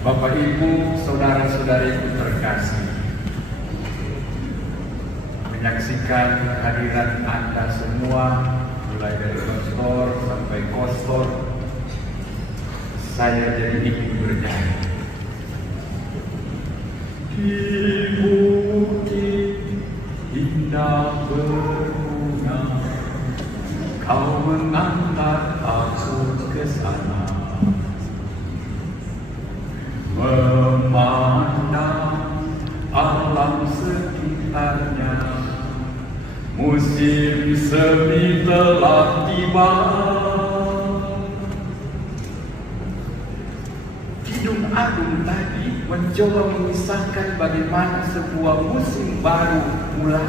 Bapak Ibu, saudara-saudariku terkasih, menyaksikan kehadiran Anda semua, mulai dari pastor sampai kostor, saya jadi ingin bernyanyi. Di bukit indah berbunga, Kau mengantar aku ke sana, memandang alam sekitarnya. Musim semi telah tiba. Kidung Agung tadi mencoba mengisahkan bagaimana sebuah musim baru mulai.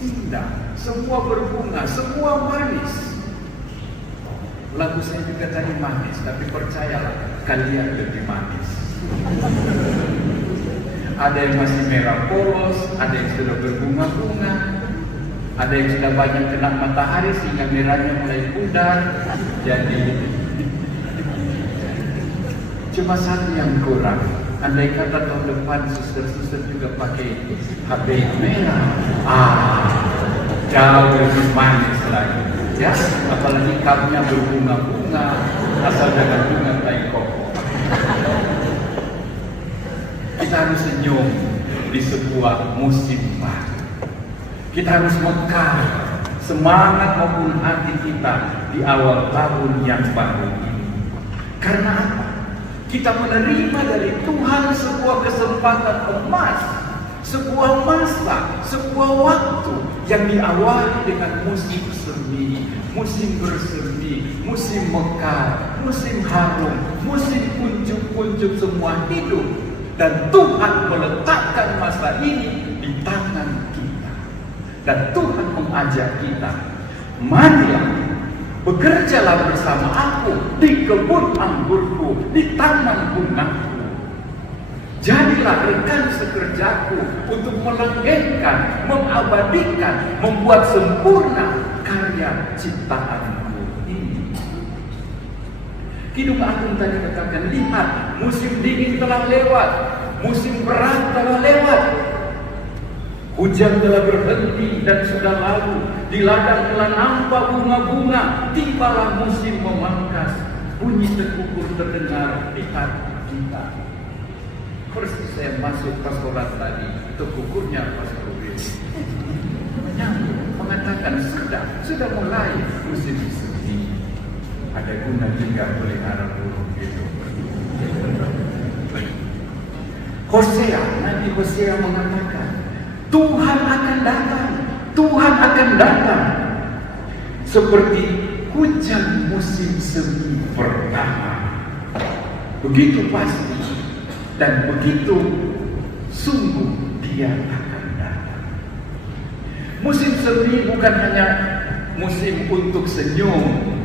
Indah, semua berbunga, semua manis. Lagu saya juga tadi manis, tapi percayalah, kalian lebih manis. Ada yang masih merah polos, ada yang sudah berbunga-bunga, ada yang sudah banyak kena matahari sehingga merahnya mulai pudar. Jadi cuma satu yang kurang. Andai kata tahun depan suster-suster juga pakai HP merah, jauh lebih manis lagi. Ya, apalagi kapnya berbunga-bunga, asal jangan bunga tai koko. Kita harus senyum di sebuah musim baru. Kita harus mekar semangat maupun hati kita di awal tahun yang baru ini. Karena apa? Kita menerima dari Tuhan sebuah kesempatan emas, sebuah masa, sebuah waktu yang diawali dengan musim semi, musim bersemi, musim mekar, musim harum, musim kuncup-kuncup semua hidup. Dan Tuhan meletakkan masa ini di tangan kita. Dan Tuhan mengajak kita, marilah bekerjalah bersama aku di kebun anggurku, di taman bungaku. Jadilah rekan sekerjaku untuk melenggengkan, mengabadikan, membuat sempurna karya ciptaanku ini. Kidung Agung tadi katakan, lihat, musim dingin telah lewat, musim perang telah lewat. Hujan telah berhenti dan sudah lalu. Di ladang telah nampak bunga-bunga. Tibalah musim memangkas. Bunyi tekukur terdengar di hati kita. Persis saya masuk pastorat tadi, tekukurnya Pastor Will mengatakan sudah mulai musim semi. Ada guna juga pelihara burung gitu. Nabi Hosea mengatakan, Tuhan akan datang, Tuhan akan datang seperti hujan musim semi pertama. Begitu pasti dan begitu sungguh Dia akan datang. Musim semi bukan hanya musim untuk senyum,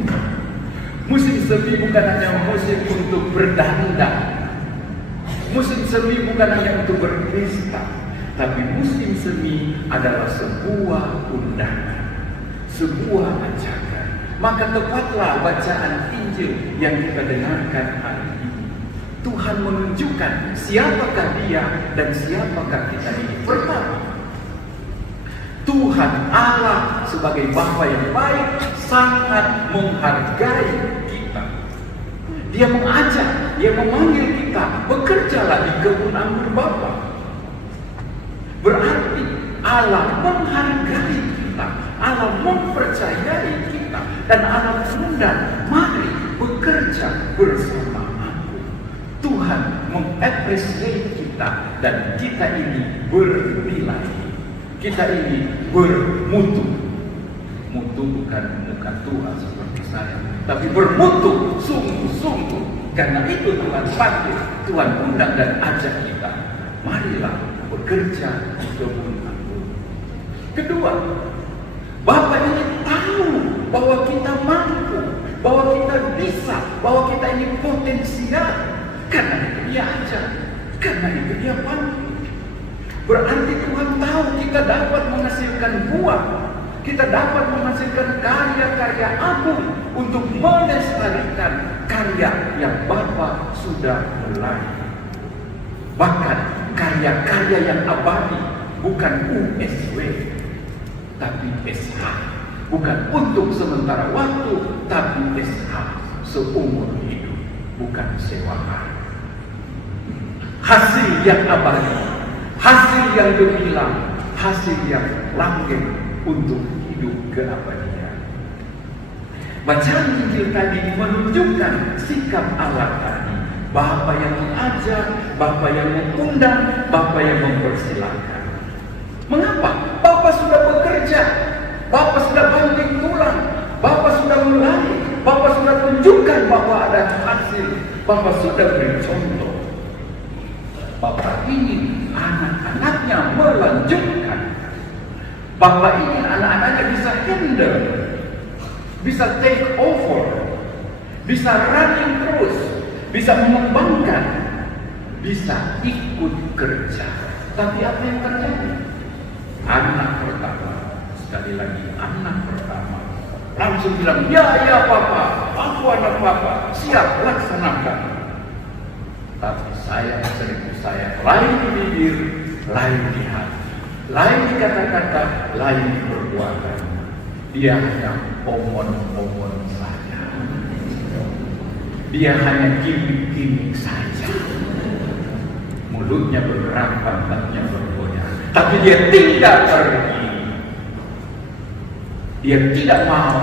musim semi bukan hanya musim untuk berdandang, musim semi bukan hanya untuk berpesta. Tapi musim semi adalah sebuah undangan, sebuah ajakan. Maka tepatlah bacaan Injil yang kita dengarkan hari ini. Tuhan menunjukkan siapakah Dia dan siapakah kita ini. Pertama, Tuhan Allah sebagai Bapa yang baik sangat menghargai kita. Dia mengajak, Dia memanggil kita, bekerjalah di kebun anggur Bapa. Berarti Allah menghargai kita, Allah mempercayai kita, dan Allah mengundang, mari bekerja bersama aku. Tuhan mengapresiasi kita, dan kita ini bernilai, kita ini bermutu. Mutu bukan Tuhan seperti saya, tapi bermutu sungguh-sungguh. Karena itu Tuhan panggil, Tuhan undang dan ajak kita, marilah bekerja di kebun anggur. Kedua, Bapak ini tahu bahwa kita mampu, bahwa kita bisa, bahwa kita ini potensial. Karena itu Dia ajak, karena itu Dia panggil. Berarti Tuhan tahu kita dapat menghasilkan buah, kita dapat menghasilkan karya-karya agung untuk melestarikan karya yang Bapa sudah mulai. Bahkan karya-karya yang abadi, bukan USW, tapi SH. Bukan untuk sementara waktu, tapi SH, seumur hidup, bukan sewaan. Hasil yang abadi, hasil yang gemilang, hasil yang langgeng untuk hidup keabadian. Bacaan Injil tadi menunjukkan sikap Allah tadi. Bapa yang mengajar, Bapa yang mengundang, Bapa yang mempersilahkan. Mengapa? Bapa sudah bekerja, Bapa sudah banting tulang, Bapa sudah mulai, Bapa sudah tunjukkan bahwa ada hasil, Bapa sudah beri contoh. Bapa ingin anak-anaknya melanjutkan. Bapa ingin anak-anaknya bisa handle, bisa take over, bisa running terus, bisa mengembangkan, bisa ikut kerja. Tapi apa yang terjadi? Anak pertama, sekali lagi anak pertama, langsung bilang, ya Papa, aku anak Papa, siap laksanakan. Tapi saya lain di bibir, lain di hati, lain di kata-kata, lain di perbuatan. Dia hanya omon-omon saja. Dia hanya gimmick-gimmick saja. Mulutnya bergerak, pantatnya bergoyang, tapi dia tidak pergi. Dia tidak mau.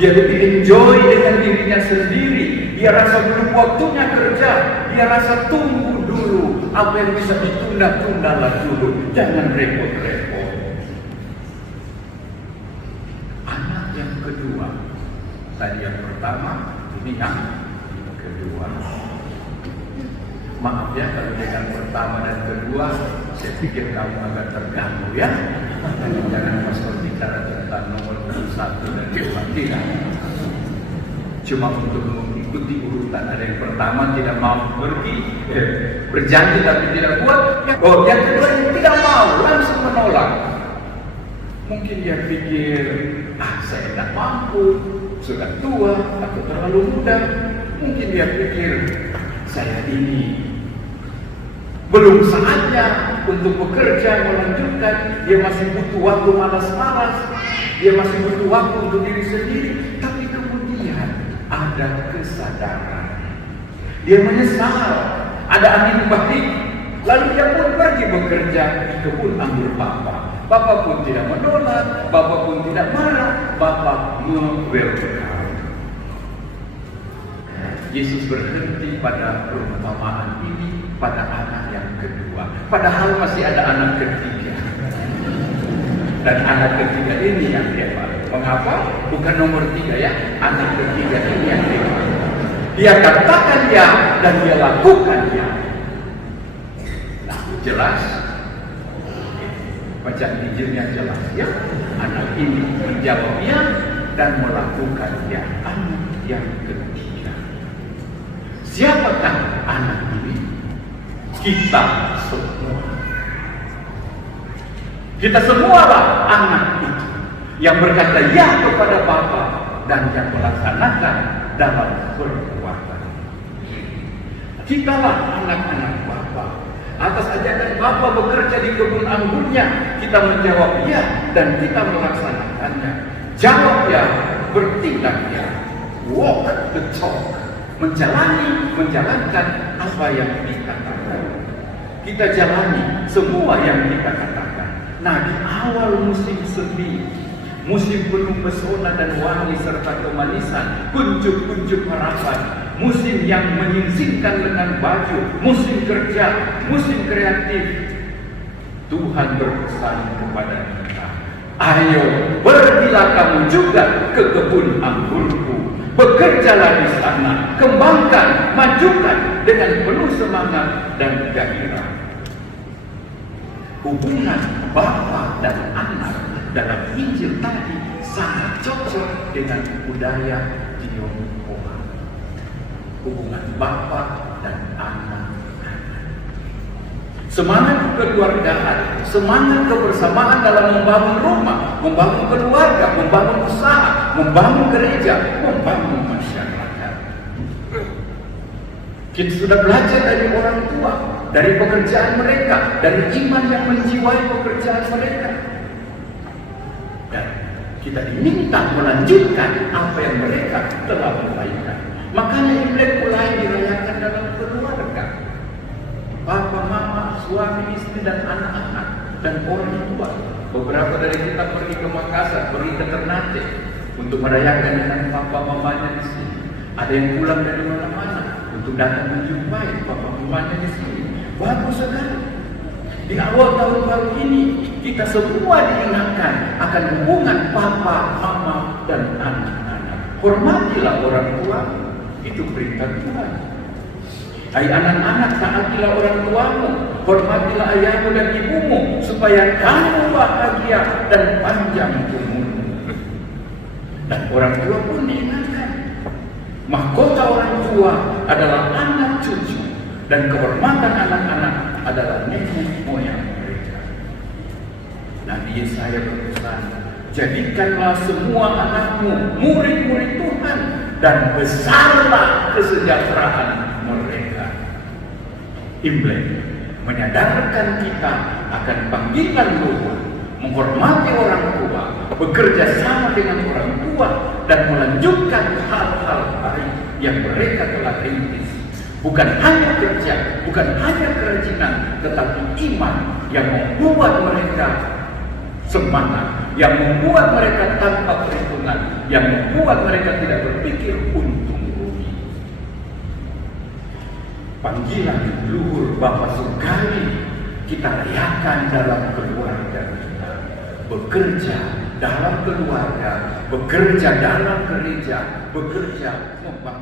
Dia lebih enjoy dengan dirinya sendiri. Dia rasa belum waktunya kerja. Dia rasa tunggu dulu. Apa yang bisa ditunda-tundalah dulu. Jangan repot-repot. Anak yang kedua. Tadi yang pertama, ini yang kedua. Maaf ya kalau dengan pertama dan kedua saya pikir kamu agak terganggu ya. Jangan pastor bicara tentang nomor 1 dan 2, tidak. Cuma untuk mengikuti urutan. Ada yang pertama tidak mau pergi, berjanji tapi tidak kuat. Yang kedua yang tidak mau, langsung menolak. Mungkin dia pikir, saya tidak mampu, sudah tua atau terlalu muda. Mungkin dia pikir, saya ini belum saatnya untuk bekerja, melanjutkan. Dia masih butuh waktu malas-malas. Dia masih butuh waktu untuk diri sendiri. Tapi kemudian ada kesadaran. Dia menyesal. Ada angin balik. Lalu dia pun pergi bekerja di kebun anggur Bapa. Bapa pun tidak menolak. Bapa pun tidak marah. Bapa welcome. Yesus berhenti pada perumpamaan ini pada anak yang kedua. Padahal masih ada anak ketiga. Dan anak ketiga ini yang hebat. Mengapa? Bukan nomor 3 ya. Anak ketiga ini yang hebat. Dia katakan ya dan dia lakukan ya. Nah, jelas. Bacaan Injilnya jelas ya. Anak ini menjawab ya dan melakukan ya. Anak yang ketiga. Siapakah anak ini? Kita semua. Kita semualah anak itu yang berkata ya kepada Bapa dan yang melaksanakan dalam perbuatan. Kitalah anak-anak Bapa. Atas ajakan Bapa bekerja di kebun anggurnya, kita menjawab ya dan kita melaksanakannya. Jawab ya, bertindak ya. Walk the talk. Menjalankan apa yang dikatakan. Kita jalani semua yang kita katakan. Nah, di awal musim semi, musim penuh pesona dan wangi serta kemanisan, kuncup-kuncup harapan, musim yang menyingsingkan lengan baju, musim kerja, musim kreatif, Tuhan berpesan kepada kita, ayo pergilah kamu juga ke kebun anggurku. Bekerjalah di sana, kembangkan, majukan dengan penuh semangat dan gairah. Hubungan Bapa dan anak dalam Injil tadi sangat cocok dengan budaya Tionghoa. Hubungan Bapa dan anak. Semangat kekeluargaan, semangat kebersamaan dalam membangun rumah, membangun keluarga, membangun usaha, membangun gereja, membangun masyarakat. Kita sudah belajar dari orang tua, dari pekerjaan mereka, dari iman yang menjiwai pekerjaan mereka. Dan kita diminta melanjutkan apa yang mereka telah mulaikan. Makanya Imlek mulai dirayakan dalam keluarga. Papa, mama, suami, istri, dan anak-anak, dan orang tua. Beberapa dari kita pergi ke Makassar, pergi ke Ternate untuk merayakan dengan papa mamanya di sini. Ada yang pulang dari mana-mana untuk datang menjumpai papa mamanya di sini. Bagus sekali. Di awal tahun baru ini kita semua diingatkan akan hubungan papa, mama, dan anak-anak. Hormatilah orang tua, itu perintah Tuhan. Hai anak-anak, taatilah orang tuamu, hormatilah ayahmu dan ibumu, supaya kamu bahagia dan panjang umurmu. Dan orang tua pun diingatkan, mahkota orang tua adalah anak cucu, dan kehormatan anak-anak adalah nenek moyang mereka. Nabi Yesaya berpesan, jadikanlah semua anakmu murid-murid Tuhan, dan besarlah kesejahteraan mereka. Imlek menyadarkan kita akan panggilan Tuhan, menghormati orang tua, bekerja sama dengan orang tua, dan melanjutkan hal-hal baik yang mereka telah rintis. Bukan hanya kerja, bukan hanya kerajinan, tetapi iman yang membuat mereka semangat, yang membuat mereka tanpa perhitungan, yang membuat mereka tidak berpikir untung rugi. Panggilan luhur Bapa Surgawi kita rayakan dalam keluarga kita, bekerja dalam keluarga, bekerja dalam gereja, bekerja membangun